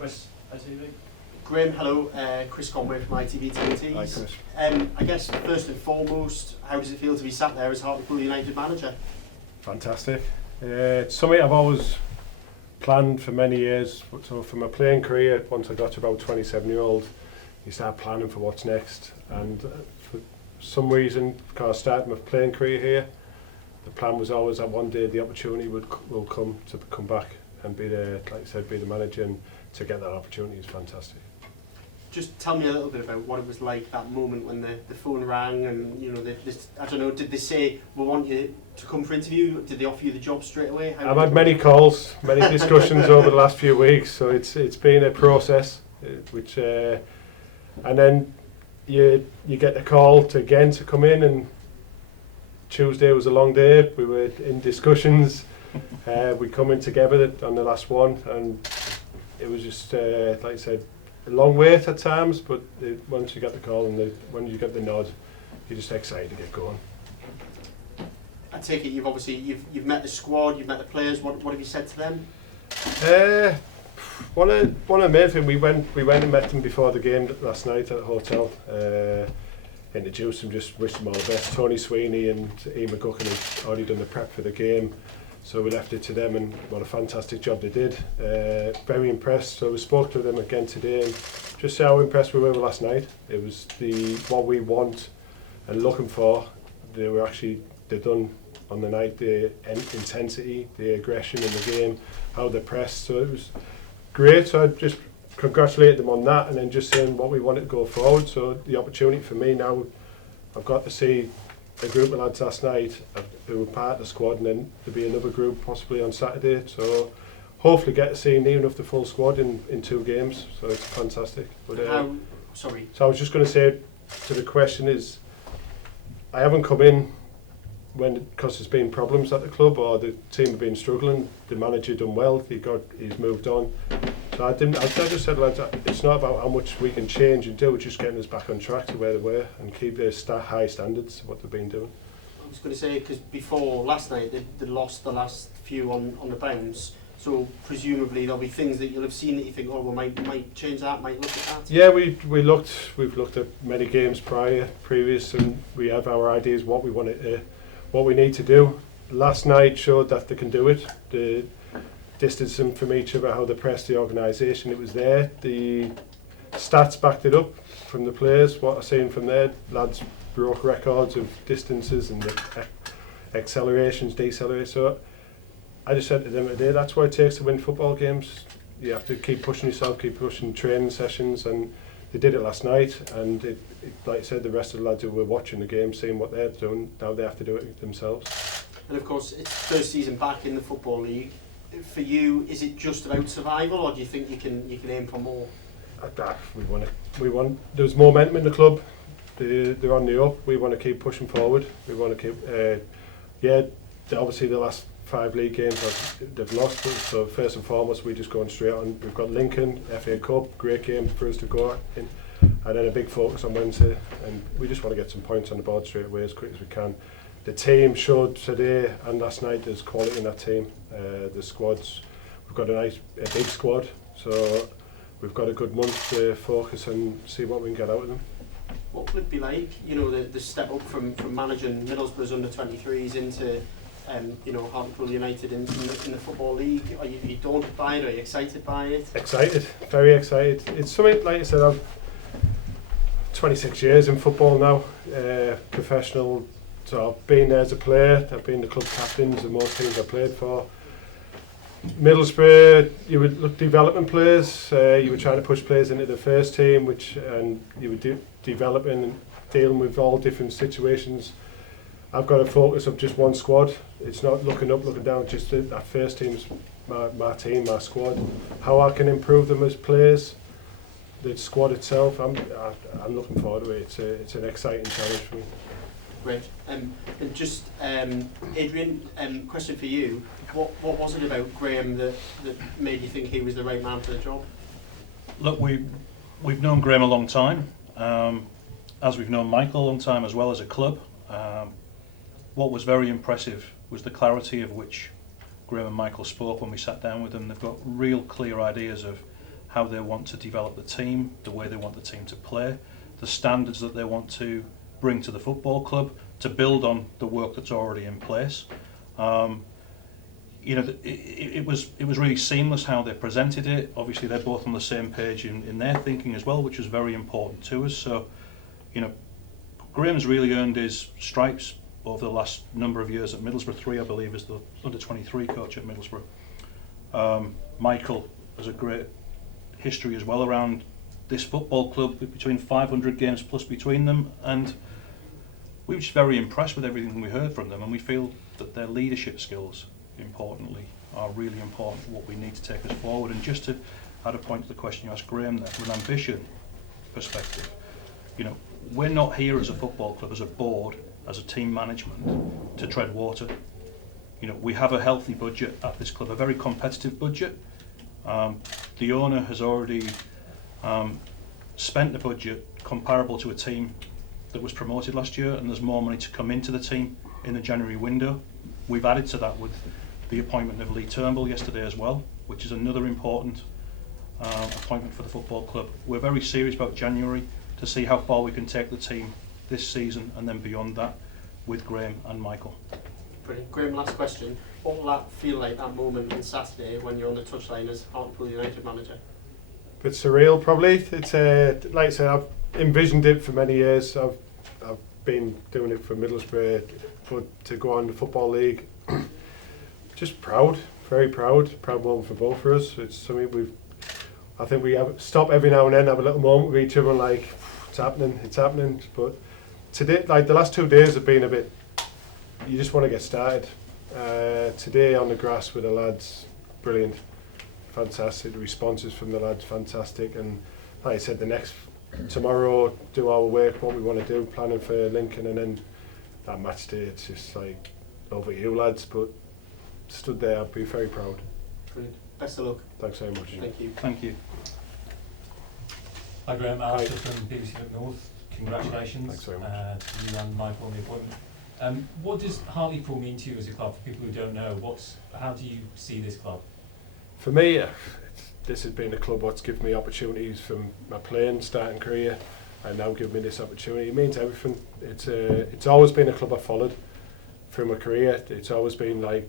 Chris, ITV. Graeme, hello. Chris Conway from ITV TNT. Hi, Chris. I guess first and foremost, how does it feel to be sat there as Hartlepool United manager? Fantastic. It's something I've always planned for many years. So from my playing career, once I got to about 27-year-old, you start planning for what's next. And for some reason, because I started my playing career here, the plan was always that one day the opportunity will come to come back and be the, like I said, be the manager, and to get that opportunity is fantastic. Just tell me a little bit about what it was like that moment when the phone rang and, you know, I don't know, did they say, we want you to come for interview? Did they offer you the job straight away? I've had many calls, many discussions over the last few weeks, so it's been a process, which and then you get the call to come in, and Tuesday was a long day. We were in discussions. We come in together on the last one, and it was just like I said, a long wait at times, but once you get the call and when you get the nod, you're just excited to get going. I take it you've met the squad, you've met the players. What have you said to them? One of the main things, we went and met them before the game last night at the hotel. Introduced them, just wished them all the best. Tony Sweeney and Ian McGuckin had already done the prep for the game, so we left it to them, and what a fantastic job they did. Very impressed. So we spoke to them again today, and just how impressed we were last night. It was what we want and looking for. They done on the night, the intensity, the aggression in the game, how they pressed. So it was great. So I just congratulate them on that, and then just saying what we wanted to go forward. So the opportunity for me now, I've got to see a group of lads last night who were part of the squad, and then there'll be another group possibly on Saturday. So hopefully get to see near enough the full squad in 2 games. So it's fantastic. But, sorry. So I was just going to say to the question is, I haven't come in because there's been problems at the club or the team have been struggling. The manager done well. He's moved on. So I just said, lads, it's not about how much we can change and do. It's just getting us back on track to where they were and keep their high standards of what they've been doing. I was going to say, because before last night they lost the last few on the bounce. So presumably there'll be things that you'll have seen that you think, oh, we might change that, might look at that. Yeah, we've looked at many games previous, and we have our ideas what we need to do. Last night showed that they can do it. The distancing from each other, how they pressed the organisation, it was there. The stats backed it up from the players. What I've seen from there, lads broke records of distances and the accelerations, decelerations. So I just said to them today, that's what it takes to win football games. You have to keep pushing yourself, keep pushing training sessions, and they did it last night. And like I said, the rest of the lads who were watching the game, seeing what they're doing, now they have to do it themselves. And of course, it's first season back in the Football League. For you, is it just about survival, or do you think you can aim for more? We want. There's momentum in the club. They're on the up. We want to keep pushing forward. We want to keep. Obviously the last 5 league games they've lost. So first and foremost, we're just going straight on. We've got Lincoln, FA Cup, great game for us to go in, and then a big focus on Wednesday. And we just want to get some points on the board straight away as quick as we can. The team showed today and last night there's quality in that team. The squads, we've got a big squad, so we've got a good month to focus and see what we can get out of them. What would it be like, you know, the step up from managing Middlesbrough's under-23s into Hartlepool United in the Football League? Are you daunted by it? Are you excited by it? Excited, very excited. It's something, like I said, I've 26 years in football now, professional. So I've been there as a player, I've been the club captains of most teams I played for. Middlesbrough, you would look development players, you were trying to push players into the first team, and you were developing and dealing with all different situations. I've got a focus of just one squad. It's not looking up, looking down, just that first team's my team, my squad. How I can improve them as players, the squad itself, I'm looking forward to it. It's an exciting challenge for me. Great. And just Adrian, question for you. What was it about Graeme that made you think he was the right man for the job? Look, we've known Graeme a long time, as we've known Michael a long time as well as a club. What was very impressive was the clarity of which Graeme and Michael spoke when we sat down with them. They've got real clear ideas of how they want to develop the team, the way they want the team to play, the standards that they want to bring to the football club to build on the work that's already in place. It was really seamless how they presented it. Obviously, they're both on the same page in their thinking as well, which was very important to us. So, Graeme's really earned his stripes over the last number of years at Middlesbrough. 3, I believe, as the under-23 coach at Middlesbrough. Michael has a great history as well around this football club, with between 500 games plus between them, and we were just very impressed with everything we heard from them, and we feel that their leadership skills, importantly, are really important for what we need to take us forward. And just to add a point to the question you asked Graeme there, from an ambition perspective, we're not here as a football club, as a board, as a team management, to tread water. We have a healthy budget at this club, a very competitive budget. The owner has already spent the budget comparable to a team that was promoted last year, and there's more money to come into the team in the January window. We've added to that with the appointment of Lee Turnbull yesterday as well, which is another important appointment for the football club. We're very serious about January to see how far we can take the team this season and then beyond that with Graeme and Michael. Brilliant. Graeme, last question. What will that feel like, that moment on Saturday when you're on the touchline as Hartlepool United manager? Bit surreal, probably. It's like I said, I've envisioned it for many years. I've been doing it for Middlesbrough, but to go on the Football League, just proud, very proud moment for both of us. It's something I think we have stop every now and then, have a little moment with each other, like it's happening. But today, like the last 2 days have been a bit. You just want to get started. Today on the grass with the lads, brilliant, fantastic. The responses from the lads, fantastic. And like I said, tomorrow do our work, what we want to do, planning for Lincoln, and then that match day, it's just like over you lads. But stood there, I'd be very proud. Brilliant. Best of luck. Thanks very much. Thank you. Thank you. Hi Graeme, Alistair from BBC North. Congratulations Thanks very much. to you and Michael on the appointment. What does Hartlepool mean to you as a club? For people who don't know, how do you see this club? For me, this has been a club what's given me opportunities from my playing starting career, and now give me this opportunity. It means everything. It's always been a club I've followed through my career. It's always been like,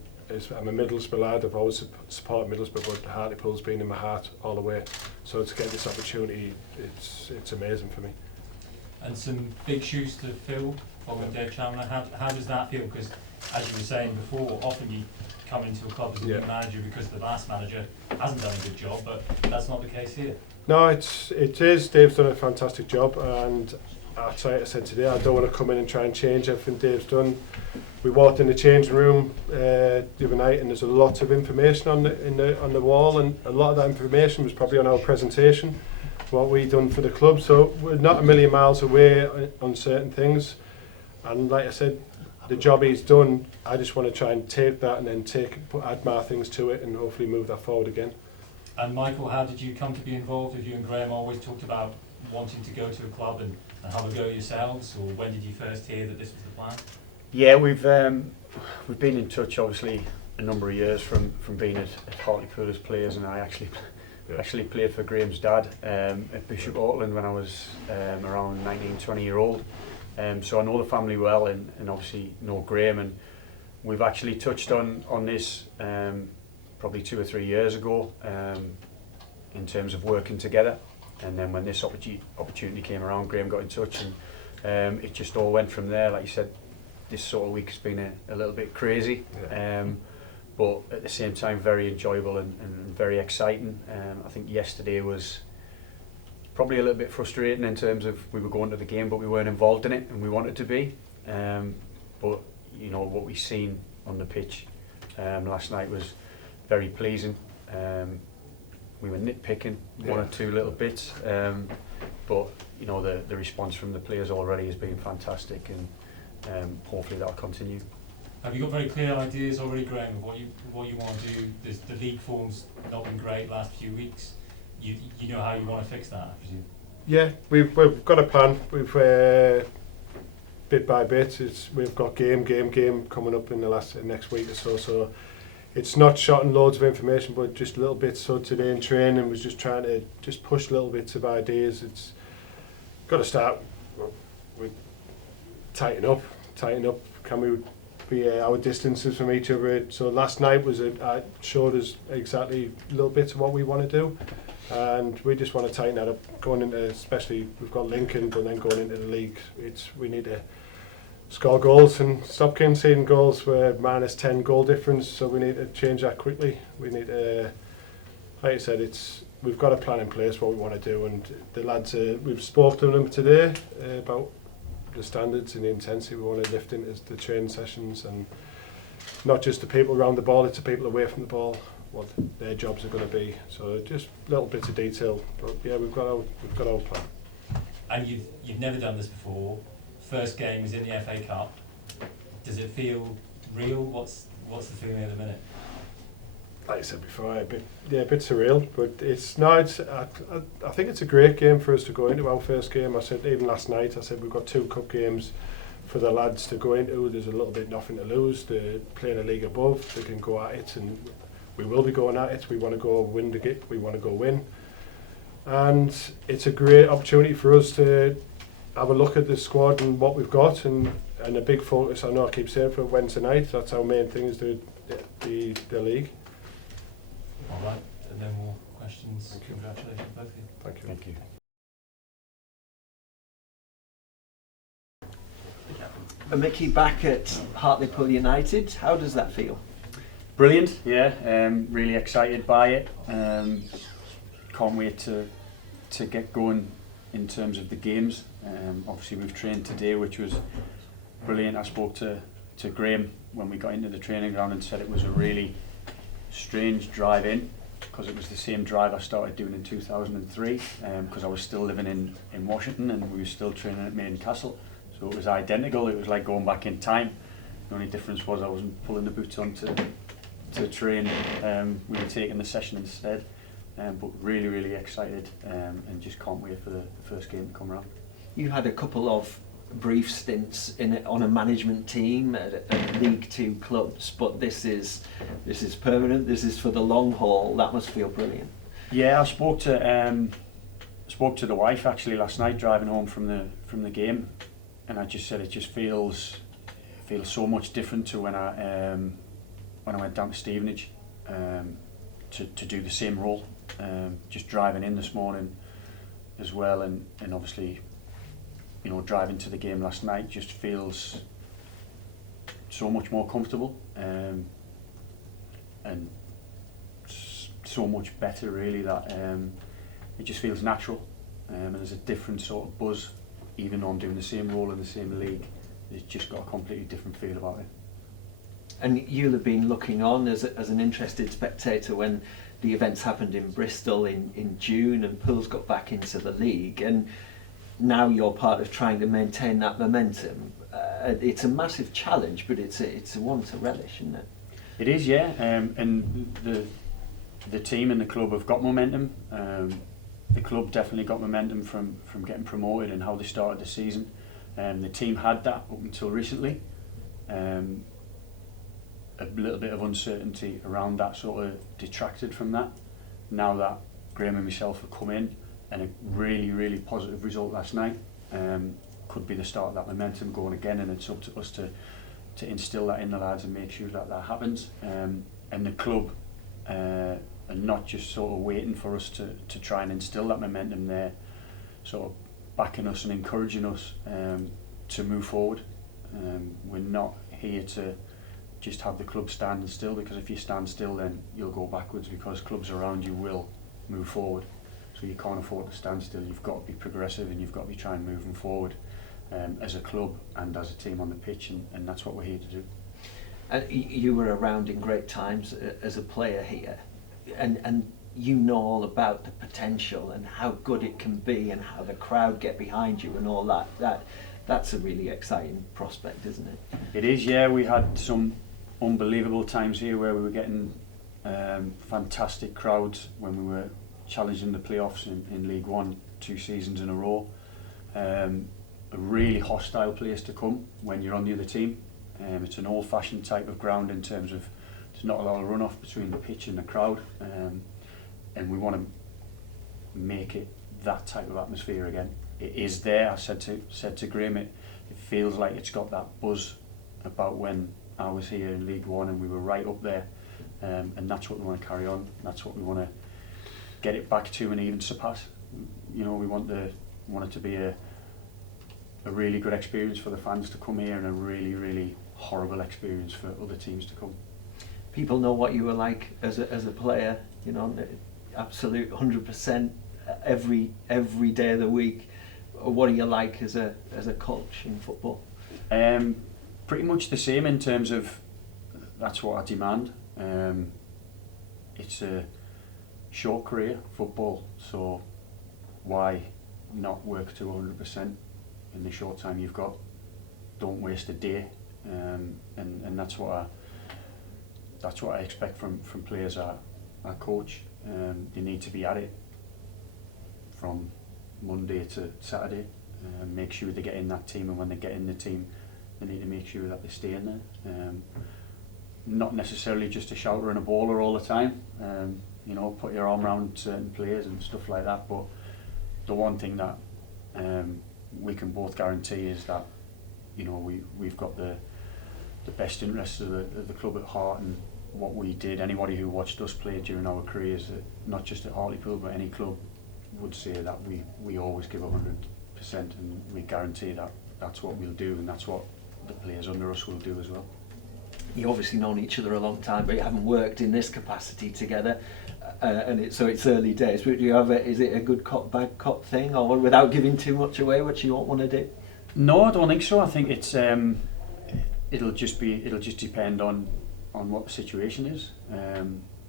I'm a Middlesbrough lad. I've always supported Middlesbrough, but Hartlepool's been in my heart all the way. So to get this opportunity, it's amazing for me. And some big shoes to fill following Dave Chandler. How does that feel? Because as you were saying before, often you come into a club as a new manager because the last manager hasn't done a good job, but that's not the case here. No, it is. Dave's done a fantastic job, and I said today, I don't want to come in and try and change everything Dave's done. We walked in the changing room the other night, and there's a lot of information on the wall, and a lot of that information was probably on our presentation, what we done for the club. So we're not a million miles away on certain things, and like I said, the job he's done, I just want to try and take that and then add more things to it, and hopefully move that forward again. And Michael, how did you come to be involved? Have you and Graeme always talked about wanting to go to a club and have a go yourselves, or when did you first hear that this was the plan? Yeah, we've been in touch obviously a number of years from being at Hartlepool as players, and I actually played for Graeme's dad at Bishop Auckland when I was around 19, 20 year old. So I know the family well, and obviously know Graeme, and we've actually touched on this probably 2 or 3 years ago in terms of working together. And then when this opportunity came around, Graeme got in touch, and it just all went from there. Like you said, this sort of week has been a little bit crazy, but at the same time very enjoyable and very exciting. I think yesterday was probably a little bit frustrating in terms of we were going to the game but we weren't involved in it, and we wanted to be. But you know, what we've seen on the pitch last night was very pleasing. We were nitpicking one or two little bits, but you know, the response from the players already has been fantastic, and hopefully that'll continue. Have you got very clear ideas already, Graeme, of what you want to do? The league form's not been great last few weeks. You know how you want to fix that, I presume? Yeah, we've got a plan. We've bit by bit. We've got game coming up in the next week or so. So it's not shotting loads of information, but just little bits. So today in training was just trying to just push little bits of ideas. It's got to start with tighten up. Can we be our distances from each other? So last night showed us exactly little bits of what we want to do, and we just want to tighten that up going into, especially we've got Lincoln, but then going into the league, we need to score goals and stop conceding goals. We're -10 goal difference, so we need to change that quickly. We need to, like I said, we've got a plan in place what we want to do, and the lads, we've spoken to them today about the standards and the intensity we want to lift into the training sessions, and not just the people around the ball, it's the people away from the ball, what their jobs are going to be. So just little bits of detail, but yeah, we've got our plan. And you've never done this before. First game was in the FA Cup. Does it feel real? What's the feeling at the minute? Like I said before, a bit surreal, but I think it's a great game for us to go into, our first game. I said even last night, we've got 2 cup games for the lads to go into. There's a little bit nothing to lose. They're playing a league above. They can go at it, and we will be going at it. We want to go win the game. We want to go win, and it's a great opportunity for us to have a look at the squad and what we've got, and a big focus. I know I keep saying for Wednesday night. That's our main thing, is the league. All right, and no more questions. Thank you. Congratulations, both of you. Thank you. Thank you. Mickey, back at Hartlepool United, how does that feel? Brilliant, yeah. Really excited by it. Can't wait to get going in terms of the games. Obviously we've trained today, which was brilliant. I spoke to Graeme when we got into the training ground and said it was a really strange drive in, because it was the same drive I started doing in 2003, because I was still living in Washington and we were still training at Maiden Castle. So it was identical. It was like going back in time. The only difference was I wasn't pulling the boots on to train. We were taking the session instead. But really, really excited, and just can't wait for the first game to come around. You had a couple of brief stints on a management team at League Two clubs, but this is permanent. This is for the long haul. That must feel brilliant. Yeah, I spoke to the wife actually last night driving home from the game, and I just said it just feels so much different to when I went down to Stevenage to do the same role. Just driving in this morning as well, and obviously, driving to the game last night just feels so much more comfortable, and so much better really, that it just feels natural, and there's a different sort of buzz, even though I'm doing the same role in the same league. It's just got a completely different feel about it. And you'll have been looking on as an interested spectator when the events happened in Bristol in June and Pools got back into the league, and now you're part of trying to maintain that momentum. It's a massive challenge, but it's a one to relish, isn't it? It is, yeah. And the team and the club have got momentum. The club definitely got momentum from getting promoted and how they started the season. The team had that up until recently. A little bit of uncertainty around that sort of detracted from that. Now that Graeme and myself have come in, and a really, really positive result last night, could be the start of that momentum going again, and it's up to us to instil that in the lads and make sure that happens. And the club are not just sort of waiting for us to try and instil that momentum. There, sort of backing us and encouraging us to move forward. We're not here to just have the club standing still, because if you stand still then you'll go backwards, because clubs around you will move forward. So you can't afford to stand still. You've got to be progressive, and you've got to be trying moving forward as a club and as a team on the pitch, and that's what we're here to do. And you were around in great times as a player here, and you know all about the potential and how good it can be and how the crowd get behind you and all that. That's a really exciting prospect, isn't it? It is, yeah. We had some unbelievable times here where we were getting fantastic crowds when we were challenging the playoffs in League One 2 seasons in a row. A really hostile place to come when you're on the other team. It's an old-fashioned type of ground in terms of the there's not a lot of runoff between the pitch and the crowd, and we want to make it that type of atmosphere again. It is there. I said to Graeme, it feels like it's got that buzz about when I was here in League One and we were right up there, and that's what we want to carry on. That's what we want to get it back to and even surpass. You know, we want it to be a really good experience for the fans to come here and a really, really horrible experience for other teams to come. People know what you were like as a player, you know, absolute 100% every day of the week. What are you like as a coach in football? Pretty much the same in terms of that's what I demand. It's a short career, football, so why not work to 100% in the short time you've got? Don't waste a day, and that's what I expect from players I coach. They need to be at it from Monday to Saturday. Make sure they get in that team, and when they get in the team, they need to make sure that they stay in there. Not necessarily just a shouter and a baller all the time. You know, put your arm around certain players and stuff like that. But the one thing that we can both guarantee is that, you know, we've got the best interests of the club at heart, and what we did. Anybody who watched us play during our careers, not just at Hartlepool but any club, would say that we always give 100%, and we guarantee that that's what we'll do, and that's what the players under us will do as well. You've obviously known each other a long time, but you haven't worked in this capacity together, so it's early days. But do you have is it a good cop bad cop thing, or without giving too much away, what you want to do? No, I don't think so. I think it's it'll just depend on what the situation is.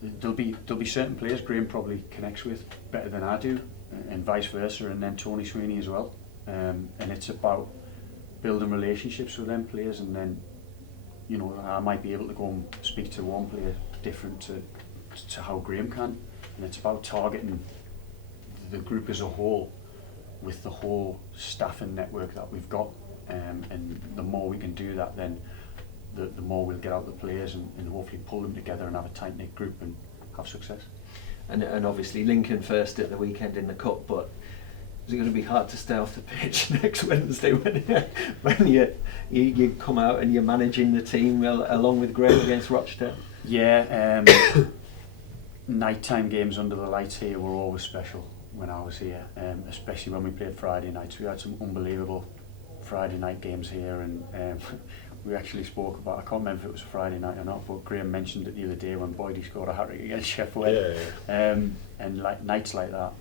There'll be certain players Graeme probably connects with better than I do, and vice versa, and then Tony Sweeney as well. And it's about building relationships with them players, and then, you know, I might be able to go and speak to one player different to how Graeme can, and it's about targeting the group as a whole with the whole staff and network that we've got, and the more we can do that, then the more we'll get out the players and hopefully pull them together and have a tight-knit group and have success. And obviously Lincoln first at the weekend in the Cup, but is it going to be hard to stay off the pitch next Wednesday when you come out and you're managing the team along with Graeme against Rochdale? Yeah, nighttime games under the lights here were always special when I was here, especially when we played Friday nights. We had some unbelievable Friday night games here, and we actually spoke about, I can't remember if it was a Friday night or not, but Graeme mentioned it the other day when Boydie scored a hat-trick against Sheffield. And like nights like that,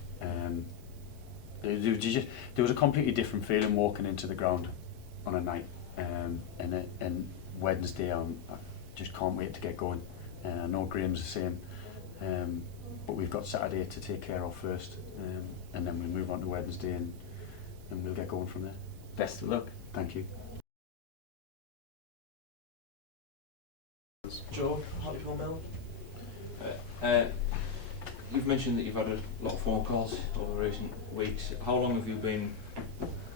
there was a completely different feeling walking into the ground on a night, and Wednesday I just can't wait to get going. I know Graeme's the same, but we've got Saturday to take care of first, and then we'll move on to Wednesday, and we'll get going from there. Best of luck. Thank you. Joe, Hartlepool Mill. You've mentioned that you've had a lot of phone calls over recent weeks. How long have you been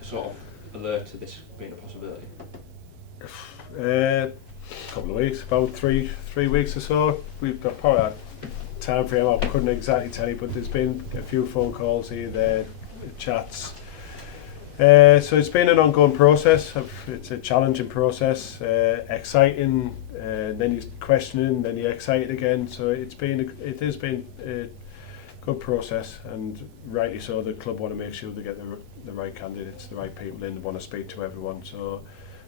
sort of alert to this being a possibility? A couple of weeks, about three weeks or so. We've got probably a time frame I couldn't exactly tell you, but there's been a few phone calls here, there, chats. So it's been an ongoing process. It's a challenging process, exciting, then you're questioning, then you're excited again. So it has been a good process, and rightly so. The club want to make sure they get the right candidates, the right people in, want to speak to everyone. So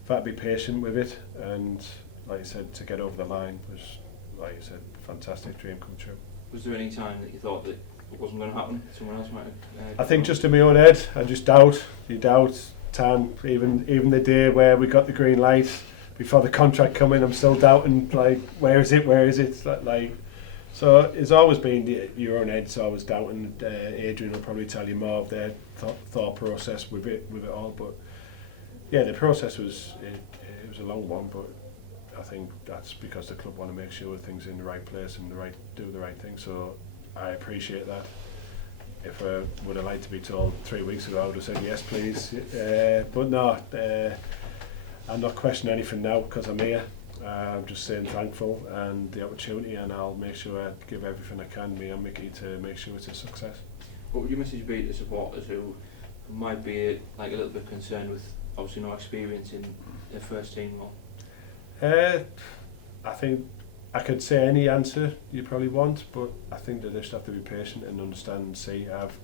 if I'd be patient with it, and like I said, to get over the line was, like you said, fantastic dream come true. Was there any time that you thought that it wasn't going to happen? Someone else might have? I think just in my own head, I just doubt. You doubt. Time, even the day where we got the green light before the contract come in, I'm still doubting. Like, where is it? Like, so it's always been your own head's always doubting. Adrian will probably tell you more of their thought process with it all. But yeah, the process was it was a long one, but I think that's because the club want to make sure things are in the right place and do the right thing. So I appreciate that. If I would have liked to be told 3 weeks ago, I would have said yes, please. But no, I'm not questioning anything now because I'm here, I'm just saying thankful and the opportunity, and I'll make sure I give everything I can, me and Mickey, to make sure it's a success. What would your message be to supporters who might be like a little bit concerned with obviously no experience in their first team role? I think I could say any answer you probably want, but I think that they just have to be patient and understand and see. I've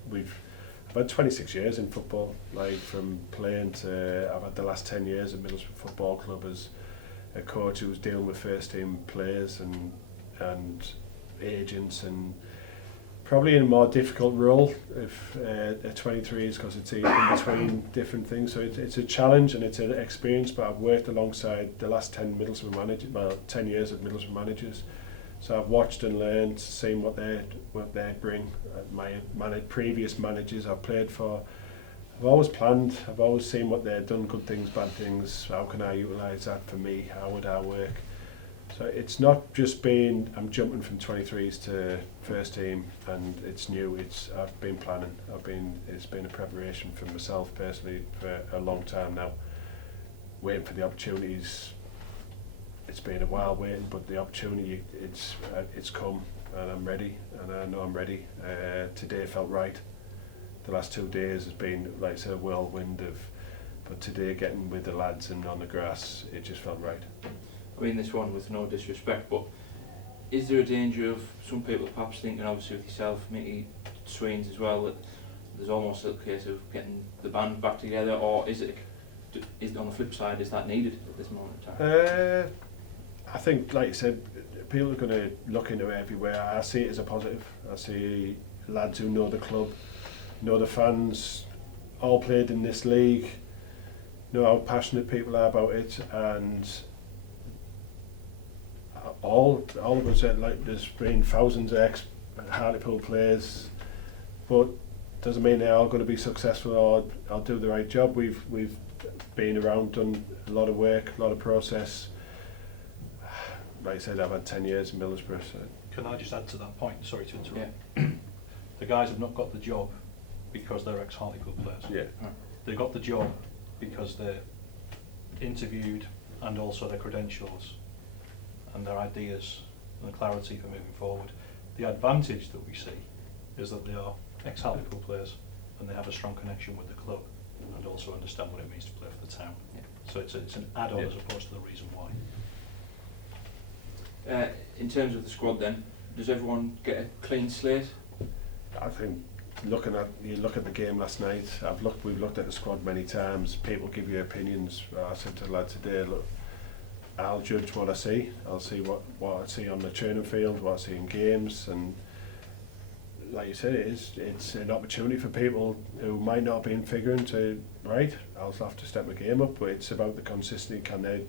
had 26 years in football, like from playing to I've had the last 10 years at Middlesbrough Football Club as a coach who was dealing with first team players and agents, and probably in a more difficult role if at 23 is because it's in between different things. So it's a challenge and it's an experience, but I've worked alongside the last 10 Middlesbrough managers, well 10 years of Middlesbrough managers. So I've watched and learned, seen what they bring. My previous managers I've played for, I've always planned, I've always seen what they've done, good things, bad things. How can I utilise that for me? How would I work? So it's not just been I'm jumping from 23s to first team and it's new. I've been planning. It's been a preparation for myself personally for a long time now. Waiting for the opportunities. It's been a while waiting, but the opportunity it's come and I'm ready, and I know I'm ready. Today felt right. The last 2 days has been like I said, a whirlwind but today getting with the lads and on the grass, it just felt right. I mean this one with no disrespect, but is there a danger of some people perhaps thinking, obviously with yourself, Mickey, Swains as well, that there's almost a case of getting the band back together, or is it on the flip side, is that needed at this moment in time? I think, like you said, people are going to look into it everywhere. I see it as a positive. I see lads who know the club, know the fans, all played in this league, know how passionate people are about it, and all of us, like there's been thousands of ex-Hartlepool players, but doesn't mean they're all going to be successful or do the right job. We've been around, done a lot of work, a lot of process. Like I said, I've had 10 years in Middlesbrough. So. Can I just add to that point? Sorry to interrupt. Yeah. The guys have not got the job because they're ex-Hartlepool players. Yeah. They got the job because they're interviewed, and also their credentials and their ideas and the clarity for moving forward. The advantage that we see is that they are ex-Hartlepool players and they have a strong connection with the club and also understand what it means to play for the town. Yeah. So it's an add-on as opposed to the reason why. In terms of the squad then, does everyone get a clean slate? I think you look at the game last night, we've looked at the squad many times, people give you opinions. I said to the lad today, look, I'll judge what I see. I'll see what I see on the training field, what I see in games, and like you said, it's an opportunity for people who might not have been figuring to, right, I'll have to step my game up, but it's about the consistency. Can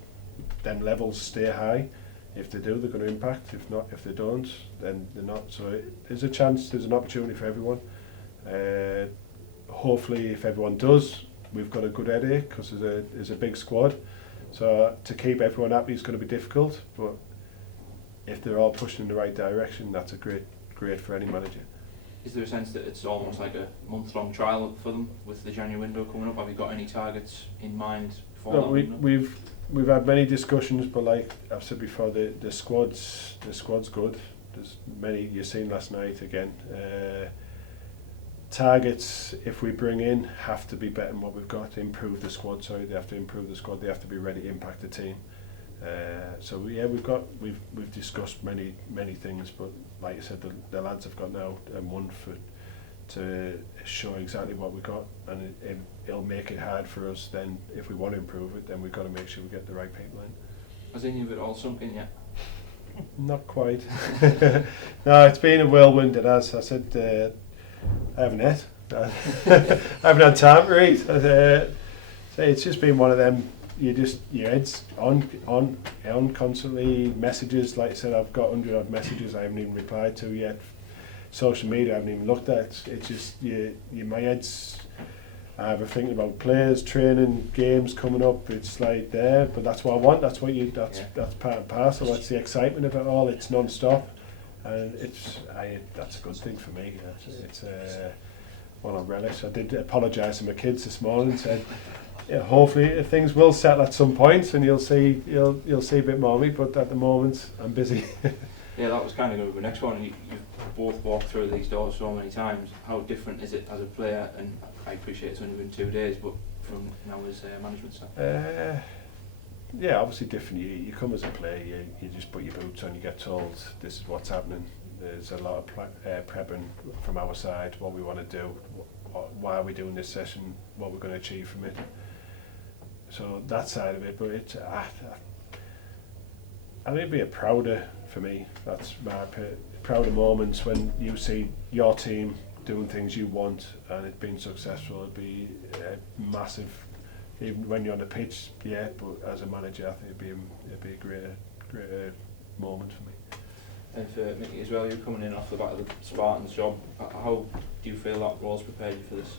them levels stay high? If they do, they're going to impact. If not, if they don't, then they're not. So there's a chance, there's an opportunity for everyone. Hopefully, if everyone does, we've got a good headache because there's a big squad. So to keep everyone happy is going to be difficult. But if they're all pushing in the right direction, that's a great for any manager. Is there a sense that it's almost like a month-long trial for them with the January window coming up? Have you got any targets in mind for that window? We've had many discussions, but like I've said before, the squad's good. There's many you've seen last night again. Targets, if we bring in, have to be better than what we've got to improve the squad. Sorry, they have to improve the squad. They have to be ready to impact the team. So yeah, we've discussed many things, but like I said, the lads have got now a month to show exactly what we've got, and it'll make it hard for us then. If we want to improve it, then we've got to make sure we get the right people in. Has any of it all sunk in yet? Not quite. No, it's been a whirlwind. It has. I said I haven't ate. I haven't had time to read. So it's just been one of them. Your head's on constantly. Messages, like I said, I've got 100 odd messages I haven't even replied to yet. Social media I haven't even looked at. It's just my head's either thinking about players, training, games coming up. It's like there, but that's what I want. That's part and parcel. That's the excitement of it all. It's non-stop, and that's a good thing for me. It's one I relish. I did apologise to my kids this morning. Said yeah, hopefully things will settle at some point, and you'll see a bit more of me. But at the moment, I'm busy. Yeah, that was kind of going to be the next one. You've both walked through these doors so many times. How different is it as a player? And I appreciate it's only been 2 days, but from now as management staff. Yeah, obviously different. You come as a player, you just put your boots on, you get told this is what's happening. There's a lot of prepping from our side, what we want to do, why are we doing this session, what we're going to achieve from it. So that side of it, but it's I mean, it'd be a prouder for me. That's my prouder moments when you see your team doing things you want and it being successful. It'd be massive. Even when you're on the pitch, yeah, but as a manager, I think it'd be a great moment for me. And for Mickey as well, you're coming in off the back of the Spartans job. How do you feel that role's prepared you for this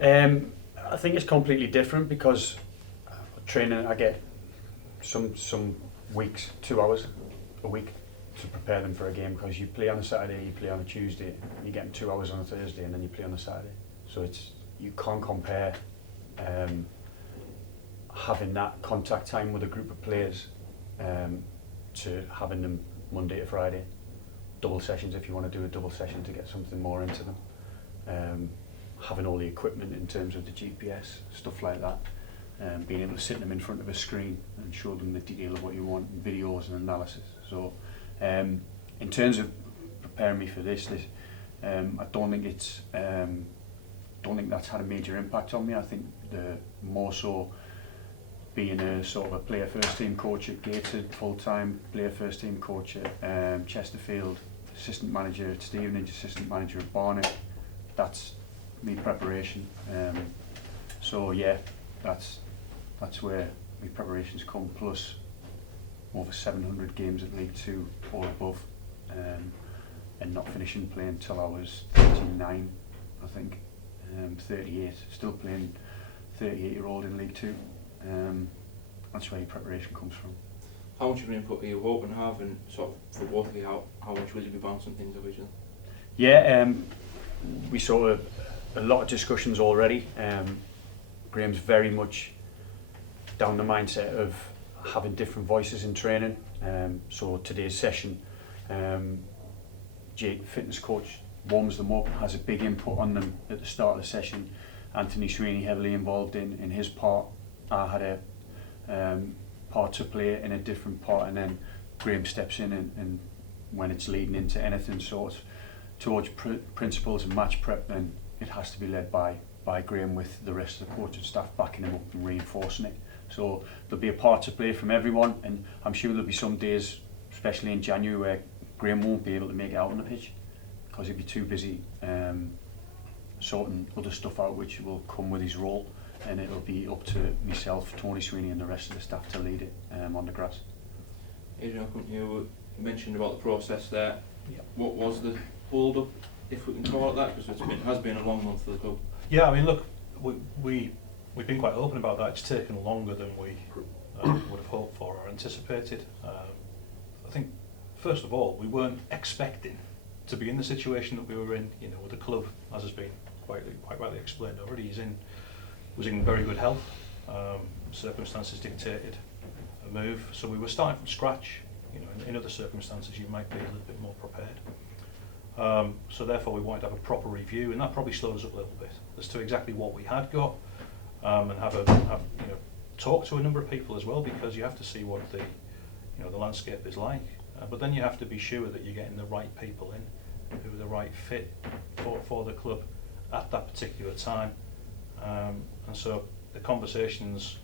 one? I think it's completely different because training, I get some weeks, 2 hours a week to prepare them for a game, because you play on a Saturday, you play on a Tuesday, you get 2 hours on a Thursday, and then you play on a Saturday. So you can't compare having that contact time with a group of players to having them Monday to Friday, double sessions if you want to do a double session to get something more into them, having all the equipment in terms of the GPS, stuff like that, being able to sit them in front of a screen and show them the detail of what you want, and videos and analysis. So in terms of preparing me for this, I don't think that's had a major impact on me. I think the more so being a sort of a player first team coach at Gateshead, full-time player first team coach at Chesterfield, assistant manager at Stevenage, assistant manager at Barnet. That's me preparation. So yeah, that's where my preparations come, plus over 700 games at League Two or above, and not finishing playing till I was 39, I think. 38, still playing 38-year-old in League Two. That's where your preparation comes from. How much of an input are you hoping to have, and sort of for both of you, how much will you be bouncing things off each other? Yeah, we saw a lot of discussions already. Graeme's very much down the mindset of having different voices in training. So today's session, Jake, fitness coach, warms them up, has a big input on them at the start of the session. Anthony Sweeney heavily involved in his part. I had a part to play in a different part, and then Graeme steps in and when it's leading into anything sort of towards principles and match prep, then it has to be led by Graeme, with the rest of the coaching staff backing him up and reinforcing it. So there'll be a part to play from everyone, and I'm sure there'll be some days, especially in January, where Graeme won't be able to make it out on the pitch because he'll be too busy sorting other stuff out which will come with his role, and it'll be up to myself, Tony Sweeney and the rest of the staff to lead it on the grass. Adrian, you mentioned about the process there. Yep. What was the hold up, if we can call it that, because it has been a long month for the club? Yeah, I mean, look, we've been quite open about that. It's taken longer than we would have hoped for or anticipated. I think, first of all, we weren't expecting to be in the situation that we were in, with the club, as has been quite rightly explained already. Was in very good health. Circumstances dictated a move, so we were starting from scratch. In other circumstances, you might be a little bit more prepared. So therefore, we wanted to have a proper review, and that probably slowed us up a little bit as to exactly what we had got, and talk to a number of people as well, because you have to see what the landscape is like. But then you have to be sure that you're getting the right people in, who are the right fit for the club at that particular time. And so the conversations,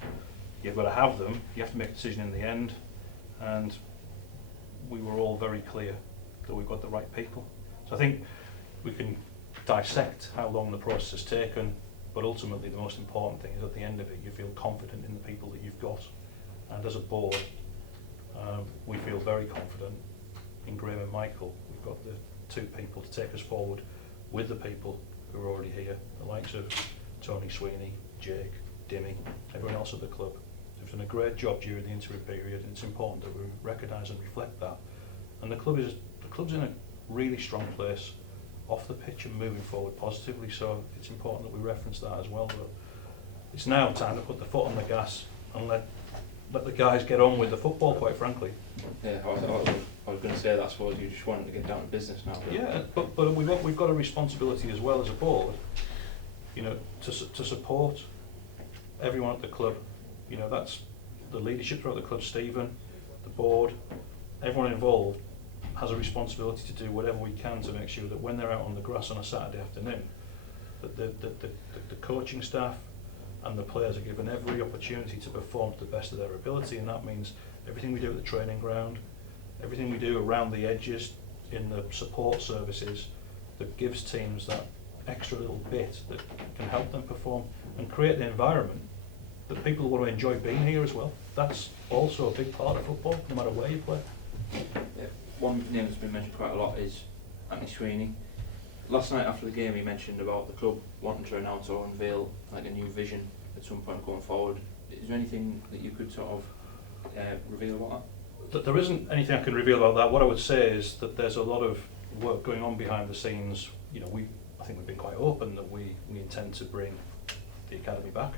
you've got to have them, you have to make a decision in the end, and we were all very clear that we've got the right people. So I think we can dissect how long the process has taken, but ultimately the most important thing is at the end of it you feel confident in the people that you've got. And as a board, we feel very confident in Graeme and Michael. We've got the two people to take us forward with the people who are already here, the likes of Tony Sweeney, Jake, Dimmy, everyone else at the club. They've done a great job during the interim period, and it's important that we recognise and reflect that. And the club's in a really strong place off the pitch and moving forward positively, so it's important that we reference that as well. But it's now time to put the foot on the gas and let the guys get on with the football, quite frankly. Yeah, I was going to say that. I suppose you just wanted to get down to business now. Yeah, but we've got a responsibility as well as a board, you know, to support everyone at the club. You know, that's the leadership throughout the club, Stephen, the board, everyone involved has a responsibility to do whatever we can to make sure that when they're out on the grass on a Saturday afternoon, that the coaching staff and the players are given every opportunity to perform to the best of their ability, and that means everything we do at the training ground, everything we do around the edges in the support services that gives teams that extra little bit that can help them perform and create the environment that people want to enjoy being here as well. That's also a big part of football, no matter where you play. Yeah, one name that's been mentioned quite a lot is Anthony Sweeney. Last night after the game he mentioned about the club wanting to announce or unveil like a new vision at some point going forward. Is there anything that you could sort of reveal about that? There isn't anything I can reveal about that. What I would say is that there's a lot of work going on behind the scenes. You know, I think we've been quite open that we intend to bring the academy back,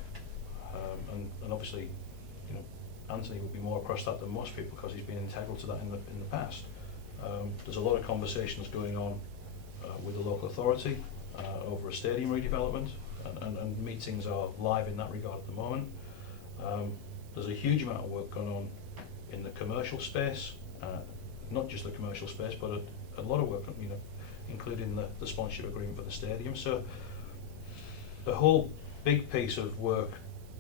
and obviously, you know, Anthony would be more across that than most people because he's been integral to that in the past. There's a lot of conversations going on with the local authority over a stadium redevelopment, and meetings are live in that regard at the moment. There's a huge amount of work going on in the commercial space, not just the commercial space, but a lot of work, you know, including the sponsorship agreement for the stadium. So the whole big piece of work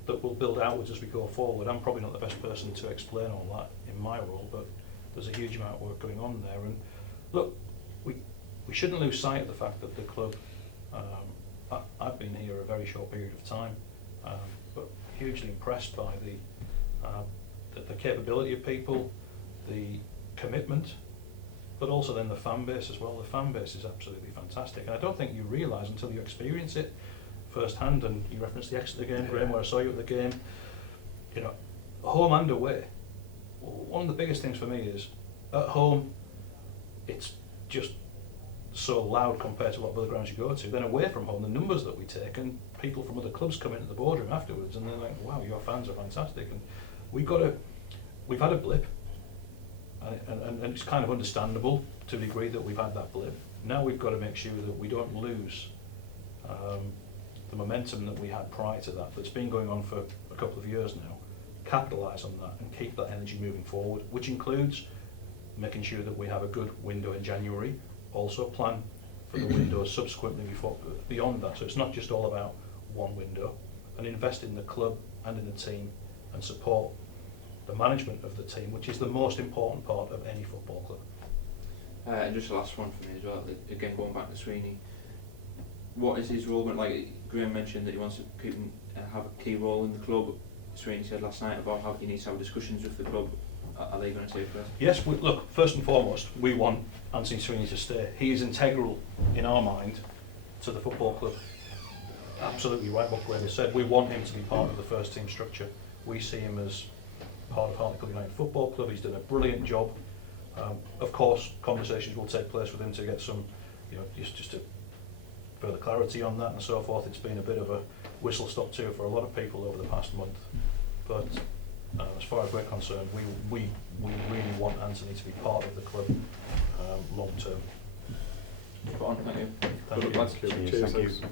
that will build outwards as we go forward. I'm probably not the best person to explain all that in my role, but there's a huge amount of work going on there. And look, we shouldn't lose sight of the fact that the club, I've been here a very short period of time, but hugely impressed by the capability of people, the commitment, but also then the fan base as well. The fan base is absolutely fantastic, and I don't think you realise until you experience it firsthand. And you referenced the Exeter game, Graeme, where I saw you at the game. You know, home and away. One of the biggest things for me is at home, it's just so loud compared to a lot of other grounds you go to. Then away from home, the numbers that we take, and people from other clubs come into the boardroom afterwards, and they're like, "Wow, your fans are fantastic." And we've had a blip, and it's kind of understandable to a degree that we've had that blip. Now we've got to make sure that we don't lose the momentum that we had prior to that, that's been going on for a couple of years now. Capitalise on that and keep that energy moving forward, which includes making sure that we have a good window in January, also plan for the windows subsequently beyond that. So it's not just all about one window, and invest in the club and in the team and support the management of the team, which is the most important part of any football club. And just the last one for me as well, again going back to Sweeney, what is his role? Like Graeme mentioned that he wants to keep have a key role in the club. Sweeney said last night about how he needs to have discussions with the club. Are they going to take place? Yes, look, first and foremost, we want Anthony Sweeney to stay. He is integral in our mind to the football club. Absolutely right what Graeme said. We want him to be part of the first team structure. We see him as part of Hartlepool United Football Club. He's done a brilliant job. Of course, conversations will take place with him to get some, you know, just to further clarity on that and so forth. It's been a bit of a whistle-stop tour for a lot of people over the past month. But as far as we're concerned, we really want Anthony to be part of the club long term. Spot on, thank you. Thank you. Good luck, lads. Cheers, thanks.